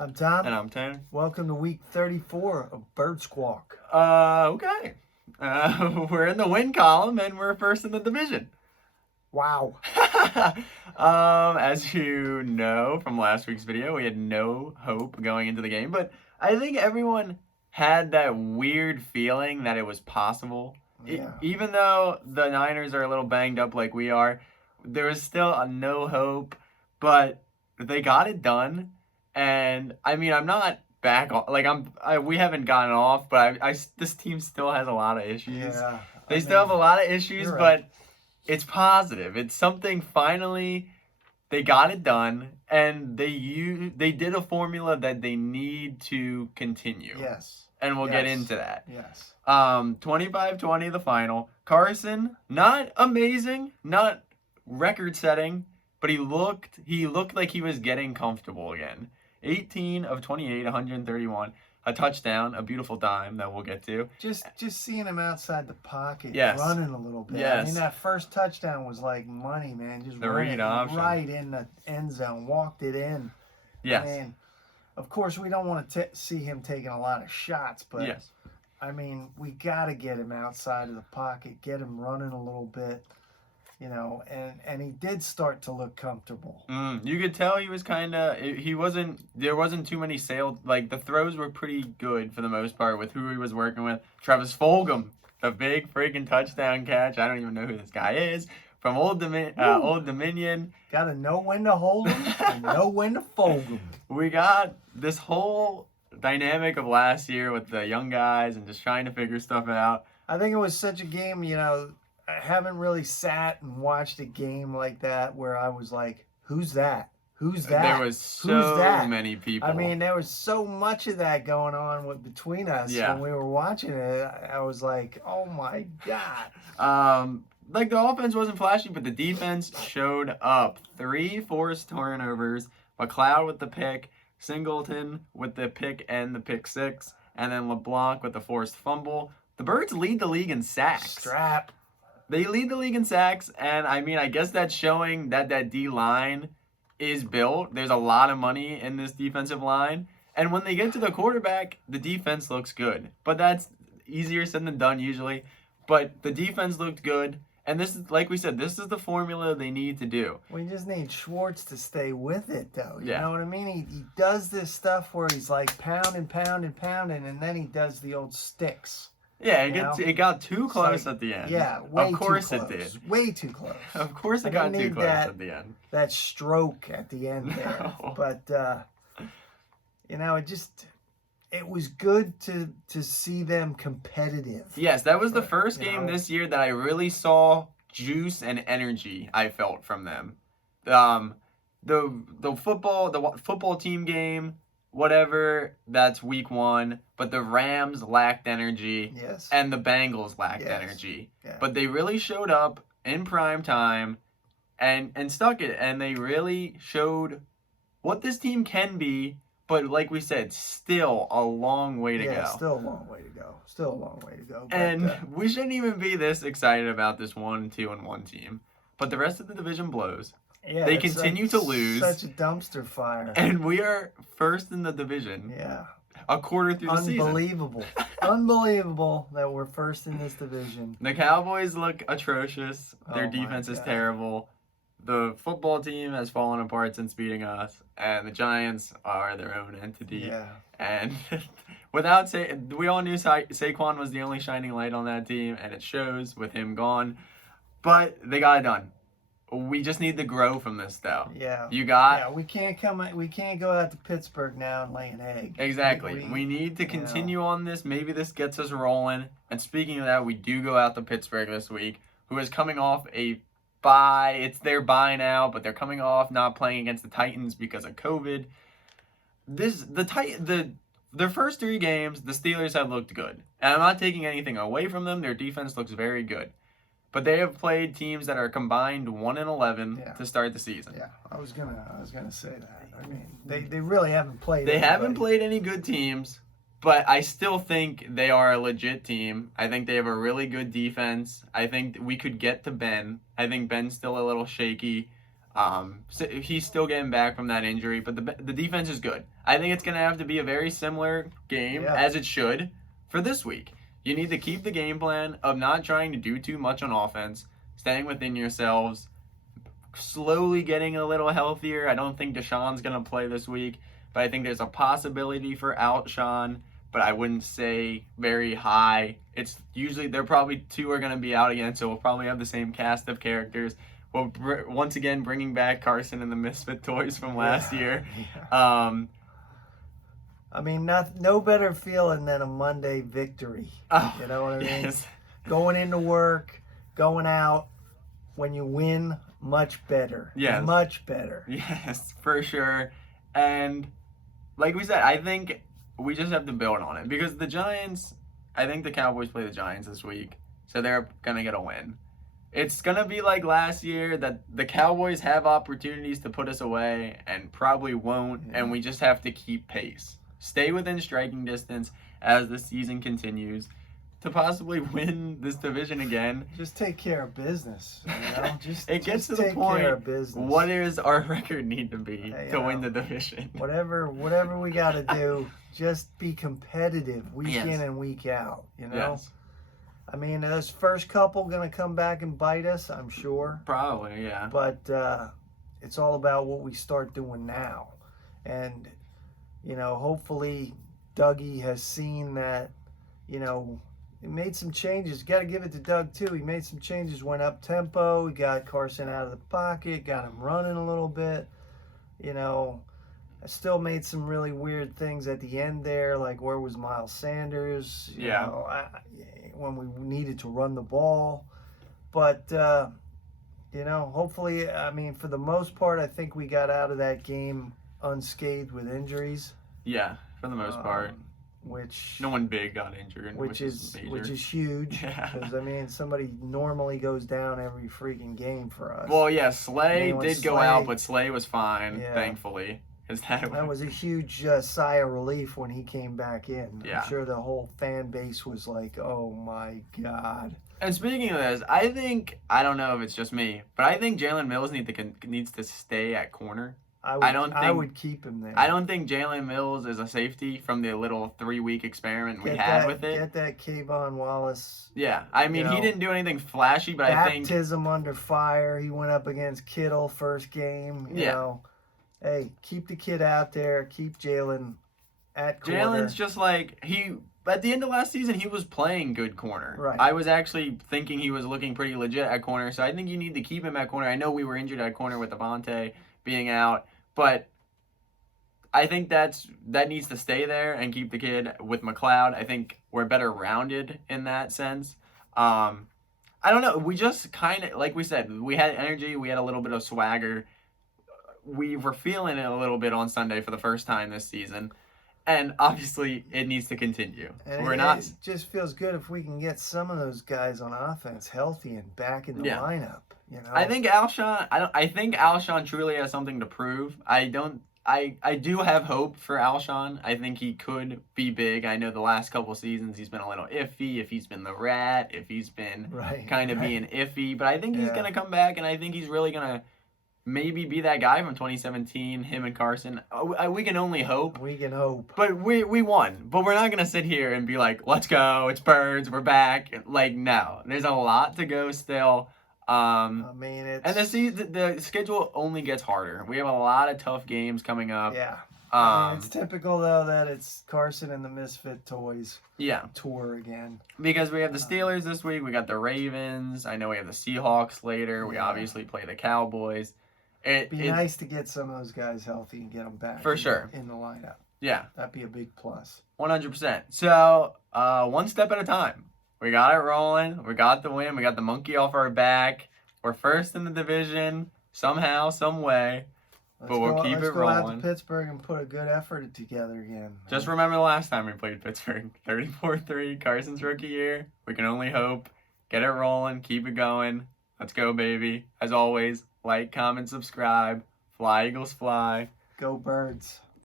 I'm Tom. And I'm Tanner. Welcome to week 34 of Bird Squawk. Okay. We're in the win column and we're first in the division. Wow. As you know from last week's video, we had no hope going into the game, but I think everyone had that weird feeling that it was possible. Yeah. Even though the Niners are a little banged up like we are, there was still no hope, but they got it done. And I mean, I'm not back on, like we haven't gotten off, but this team still has a lot of issues. Yeah. They still have a lot of issues, right. but it's positive. It's something finally they got it done, and they did a formula that they need to continue. Yes. And we'll get into that. Yes. 25-20 the final. Carson, not amazing, not record-setting, but he looked like he was getting comfortable again. 18 of 28, 131, a touchdown, a beautiful dime that we'll get to. Just seeing him outside the pocket, Yes. running a little bit. Yes. I mean, that first touchdown was like money, man. Just The running read option. right in the end zone, walked it in. Yes. And of course, we don't want to see him taking a lot of shots, but Yes. I mean, we got to get him outside of the pocket, get him running a little bit. You know, and he did start to look comfortable. You could tell he was there wasn't too many the throws were pretty good for the most part with who he was working with. Travis FULGHAM, the big freaking touchdown catch. I don't even know who this guy is. From Old Dominion. Got to know when to hold him and know when to fold him. We got this whole dynamic of last year with the young guys and just trying to figure stuff out. I think it was such a game, you know, I haven't really sat and watched a game like that where I was like, who's that? Who's that? There was so many people. I mean, there was so much of that going on between us when we were watching it. I was like, oh my God. Like the offense wasn't flashy, but the defense showed up. 3 forced turnovers, McLeod with the pick, Singleton with the pick and the pick 6, and then LeBlanc with the forced fumble. The Birds lead the league in sacks. Strap. They lead the league in sacks, and I mean, I guess that's showing that D-line is built. There's a lot of money in this defensive line, and when they get to the quarterback, the defense looks good. But that's easier said than done usually. But the defense looked good, and this is, like we said, this is the formula they need to do. We just need Schwartz to stay with it, though. You Yeah. know what I mean? He does this stuff where he's like pounding, and then he does the old sticks. Yeah, it got too close at the end. Yeah, way of course too close. it did. Way too close. Of course it got too close at the end. That stroke at the end there. No. But, you know, it was good to see them competitive. Yes, that was the first game this year that I really saw juice and energy I felt from them. The football team game, whatever, that's week 1, but the Rams lacked energy. Yes. And the Bengals lacked energy. Yeah. But they really showed up in prime time and stuck it, and they really showed what this team can be, but like we said, still a long way to go. Still a long way to go. Still a long way to go. But, and we shouldn't even be this excited about this 1, 2, and 1 team. But the rest of the division blows. yeah, They continue to lose. Such a dumpster fire. And we are first in the division. Yeah. A quarter through the season. Unbelievable. Unbelievable that we're first in this division. The Cowboys look atrocious. Their Oh my defense is God. terrible. The football team has fallen apart since beating us. And the Giants are their own entity. Yeah. And we all knew Saquon was the only shining light on that team, and it shows with him gone. But they got it done. We just need to grow from this, though. Yeah. We can't go out to Pittsburgh now and lay an egg. Exactly. We need to continue on this. Maybe this gets us rolling. And speaking of that, we do go out to Pittsburgh this week, who is coming off a bye. It's their bye now, but they're coming off not playing against the Titans because of COVID. Their first 3 games, the Steelers have looked good. And I'm not taking anything away from them. Their defense looks very good. But they have played teams that are combined 1-11 to start the season. Yeah, I was gonna say that. I mean, they really haven't played. They haven't played any good teams, but I still think they are a legit team. I think they have a really good defense. I think we could get to Ben. I think Ben's still a little shaky. So he's still getting back from that injury, but the defense is good. I think it's going to have to be a very similar game, as it should, for this week. You need to keep the game plan of not trying to do too much on offense, staying within yourselves, slowly getting a little healthier. I don't think Deshaun's going to play this week, but I think there's a possibility for Alshon, but I wouldn't say very high. It's usually, they're probably two are going to be out again, so we'll probably have the same cast of characters. Well, once again, bringing back Carson and the Misfit Toys from last year. Yeah. I mean, no better feeling than a Monday victory. You know what I mean? Yes. Going into work, going out, when you win, much better. Yes. Much better. Yes, for sure. And like we said, I think we just have to build on it. Because the Giants, I think the Cowboys play the Giants this week, so they're going to get a win. It's going to be like last year that the Cowboys have opportunities to put us away and probably won't, and we just have to keep pace. Stay within striking distance as the season continues to possibly win this division again. Just take care of business. You know? It gets just to the point, care of business. what does our record need to be to win the division? Whatever we got to do, just be competitive week in and week out. You know? Yes. I mean, those first couple going to come back and bite us, I'm sure. Probably, yeah. But it's all about what we start doing now. And, you know, hopefully Dougie has seen that, you know, he made some changes. Got to give it to Doug, too. He made some changes, went up tempo. He got Carson out of the pocket, got him running a little bit. You know, I still made some really weird things at the end there, like where was Miles Sanders? You know, when we needed to run the ball. But, you know, hopefully, I mean, for the most part, I think we got out of that game unscathed with injuries. Yeah, for the most part. Which no one big got injured, which is major. Which is huge. Because, I mean, somebody normally goes down every freaking game for us. Well, yeah, Slay did go out, but Slay was fine, thankfully. That was a huge sigh of relief when he came back in. Yeah. I'm sure the whole fan base was like, oh my God. And speaking of this, I think, I don't know if it's just me, but I think Jalen Mills needs to stay at corner. I would keep him there. I don't think Jalen Mills is a safety from the little 3-week experiment we had with it. Get that Kayvon Wallace. Yeah, I mean, he didn't do anything flashy, but I think... Baptism under fire. He went up against Kittle first game. You know. Hey, keep the kid out there. Keep Jalen at corner. Jalen's just like, at the end of last season, he was playing good corner. Right. I was actually thinking he was looking pretty legit at corner, so I think you need to keep him at corner. I know we were injured at corner with Avante being out, but I think that needs to stay there and keep the kid with McLeod. I think we're better rounded in that sense. I don't know. We just kind of, like we said, we had energy. We had a little bit of swagger. We were feeling it a little bit on Sunday for the first time this season. And obviously, it needs to continue. And it just feels good if we can get some of those guys on offense healthy and back in the lineup. You know? I think Alshon truly has something to prove. I do have hope for Alshon. I think he could be big. I know the last couple seasons he's been a little iffy. If he's been the rat, if he's been being iffy, but I think he's gonna come back, and I think he's really gonna maybe be that guy from 2017, him and Carson. We can only hope. We can hope. But we won. But we're not going to sit here and be like, let's go, it's Birds, we're back. Like, no. There's a lot to go still. I mean, it's... And the schedule only gets harder. We have a lot of tough games coming up. Yeah. I mean, it's typical, though, that it's Carson and the Misfit Toys tour again. Because we have the Steelers this week. We got the Ravens. I know we have the Seahawks later. We obviously play the Cowboys. It'd be nice to get some of those guys healthy and get them back in the lineup. Yeah. That'd be a big plus. 100%. So, one step at a time. We got it rolling. We got the win. We got the monkey off our back. We're first in the division somehow, some way. But we'll keep it rolling. Let's go out to Pittsburgh and put a good effort together again. Just remember the last time we played Pittsburgh. 34-3, Carson's rookie year. We can only hope. Get it rolling. Keep it going. Let's go, baby. As always, like, comment, subscribe. Fly, Eagles, fly. Go Birds.